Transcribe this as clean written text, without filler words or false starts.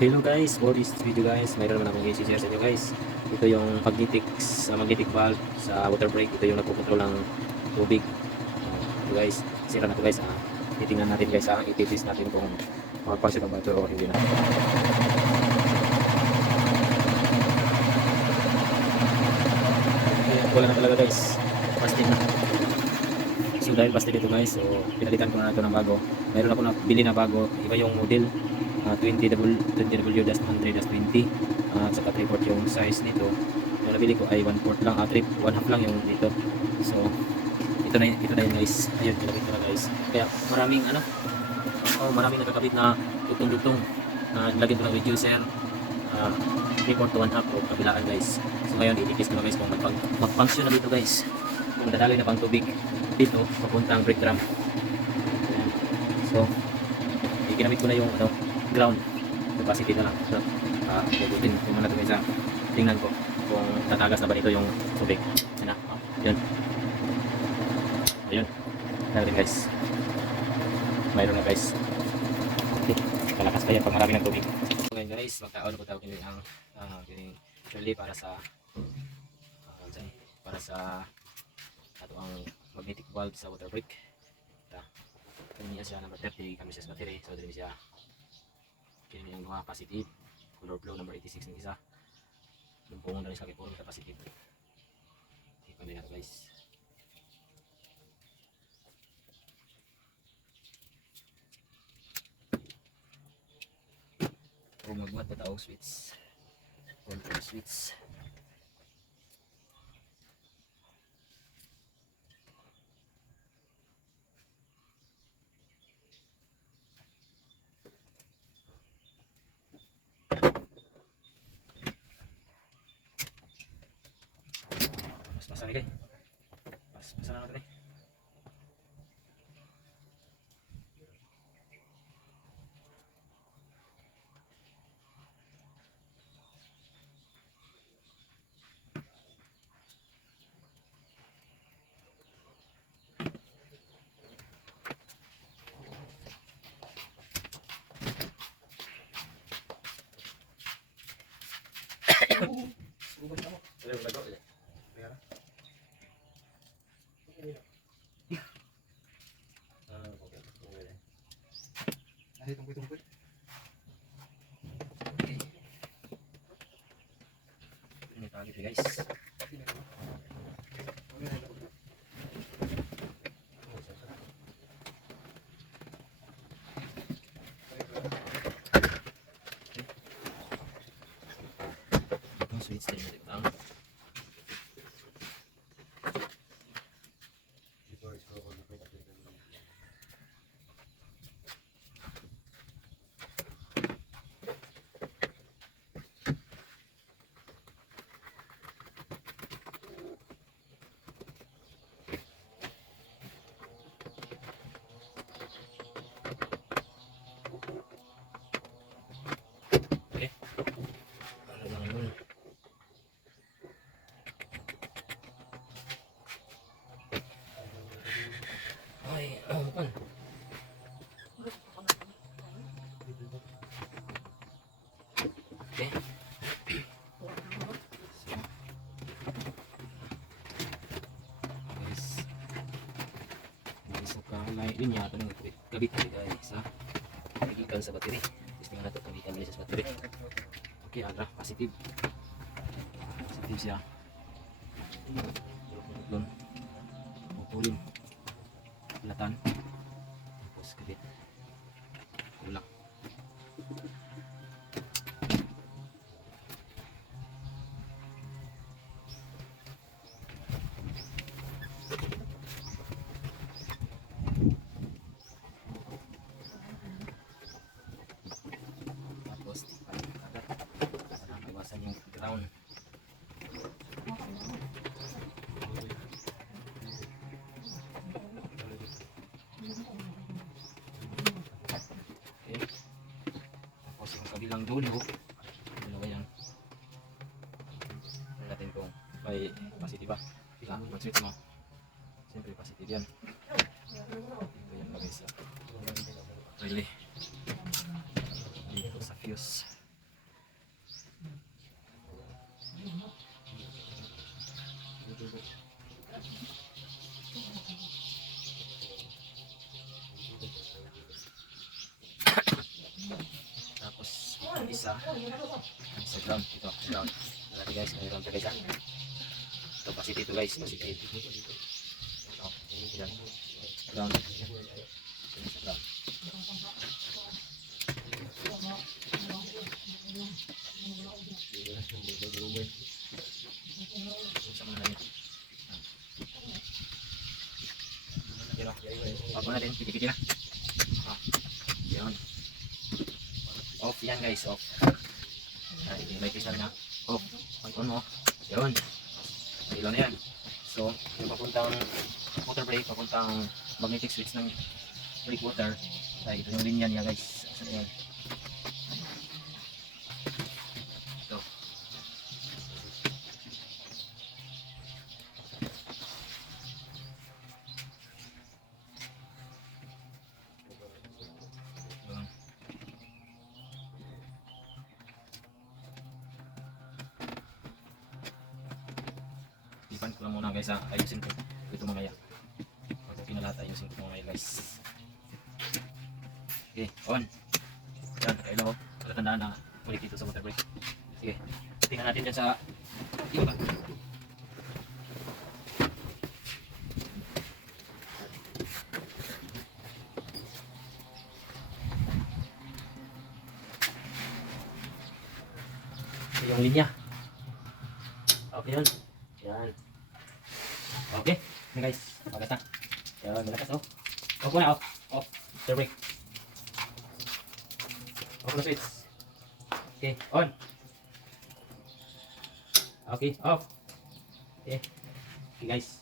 Hello guys, for this video guys, mayroon naman akong i-share sa inyo guys. Ito yung magnetic valve sa water brake. Ito yung nagpokontrol ng tubig. Ito guys, sira na ito guys. Titingnan natin guys, i-test natin kung mag-function ba ito o hindi na. Okay, wala na talaga guys. Plastic na. So dahil plastic ito guys, so pinalitan ko na ito ng bago. Mayroon ako nabili na bago, iba yung model. 20W-100-20 at saka 3/4 yung size nito. Yung nabili ko ay 1/4 lang, 1/2 lang yung dito. So ito na yun guys. Ayun, kinabit ko na guys. Kaya maraming nakakabit na dugtong-dugtong na lagyan ko ng reducer, 3/4 to 1/2 o kabilaan guys. So ngayon i-test ko na guys kung mag-function na dito guys, kung dadaloy na pang tubig dito papuntang brake drum. So ikinabit ko na yung ground capacity na lang. So, puputin ko muna ito guys. Tingnan ko kung tatagas na ba dito yung tubig. Yan na. Yun. Ayun. Tingnan guys. Mayroon na guys. Okay. Kalakas pa yan pag marami ng tubig. Okay guys, magkaon ko tawag nyo ang relay para sa ato ang magnetic valve sa water brake. Kanya siya number 30 kami siya sa battery. So din siya kini yung mga positive, color blue number 86 ng isa. Yung pungon na rin sa kay puro positive. Ito na yan guys. Kung magmat na taong switch, control switch. Pas-pasan lagi. Pas-pasan na natin eh. Tungkol. Ini tali guys. Switch din dito. Okay. Guys, lain yun yata ng kabit guys ha. Nagikan sa battery. Gusto nga natin kabitan ulit sa battery. Okay, agra, positive. Positive siya. Doon. Pupulin. Latan. Tapos kabit. Kulak. Yung ground. Okay. Tapos yung kabilang dulo, dalawa yan. Tignan natin kung may positive ba. Mag-switch mo. Siyempre positive yan. Ito yan guys. Really. Dito sa fuse. sa ground. Ito, ground. Natin guys, may ground guys. Ito, positive ito guys, positive. Ito, yan. Ground. Sa ground. Sa mga natin. Pag natin, piti-piti na. Yan. Off yan guys, off. May pisar na. Off. On mo. Yun. Ilaw na yan. So, yung papuntang water brake, papuntang magnetic switch ng brake water. Ay, ito yung linya niya guys. Asan yan? Ito. Yun. Ipan ko lang muna guys, ayusin ko ito mamaya. Pag okay na lahat, ayusin ko mamaya guys. Okay, on. Yan, kailan ko. Palatandaan na ulit dito sa water brake. Sige, tingnan natin dyan sa iba. Ito yung linya. Okay yun. Yan. Okay. Yan guys. Magas na. Yan. Malakas oh. Off na off. Off. Water brake. Off na switch. Okay. On. Okay. Off. Okay. Okay guys.